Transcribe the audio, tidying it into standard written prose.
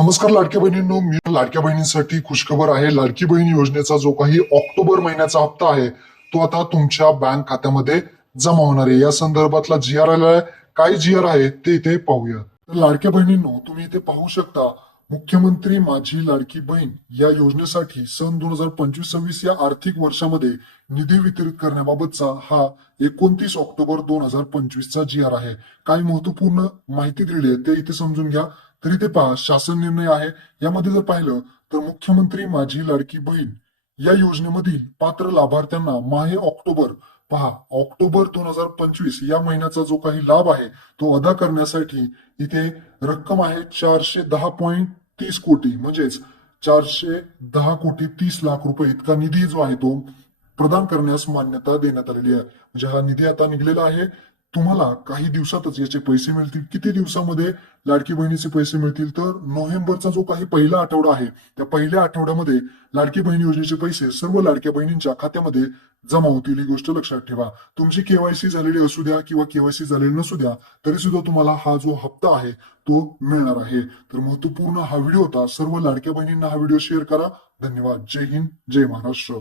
नमस्कार लाडक्या बहिणींनो, मी लाडक्या बहिणींसाठी खुशखबर आहे. लाडकी बहीण योजनेचा जो काही ऑक्टोबर महिन्याचा हप्ता आहे तो आता तुमच्या बँक खात्यामध्ये जमा होणार आहे. या संदर्भातला जी आर आला आहे. काय जी आर आहे ते इथे पाहूया. तर लाडक्या बहिणींनो, तुम्ही इथे पाहू शकता, मुख्यमंत्री माझी लाडकी बहीण या योजनेसाठी सन 2025-26 या आर्थिक वर्षामध्ये निधी वितरित करण्याबाबतचा हा 29 ऑक्टोबर 2025 जी आर आहे. काही महत्वपूर्ण माहिती दिलेली आहे ते इथे समजून घ्या. तर इथे पहा, शासन निर्णय आहे. यामध्ये जर पाहिलं तर मुख्यमंत्री माझी लाडकी बहीण या योजनेमधील पात्र लाभार्थ्यांना माहे ऑक्टोबर, पहा, ऑक्टोबर 2025 या महिन्याचा जो काही लाभ आहे तो अदा करण्यासाठी इथे रक्कम आहे 410.30 कोटी, म्हणजेच 410.30 कोटी इतका निधी जो आहे तो प्रदान करण्यास मान्यता देण्यात आलेली आहे. म्हणजे हा निधी आता निघलेला आहे. तुम्हाला काही दिवसातच याचे पैसे मिळतील. किती दिवसामध्ये लाडकी बहिणीचे पैसे मिळतील? तर नोव्हेंबरचा जो काही पहिला आठवडा आहे त्या पहिल्या आठवड्यामध्ये लाडकी बहीण योजनेचे पैसे सर्व लाडक्या बहिणींच्या खात्यामध्ये जमा होतील. ही गोष्ट लक्षात ठेवा. तुमची केवायसी झालेली असू द्या किंवा केवायसी झालेली नसू द्या, तरी सुद्धा तुम्हाला हा जो हप्ता आहे तो मिळणार आहे. तर महत्वपूर्ण हा व्हिडिओ होता. सर्व लाडक्या बहिणींना हा व्हिडिओ शेअर करा. धन्यवाद. जय हिंद, जय महाराष्ट्र.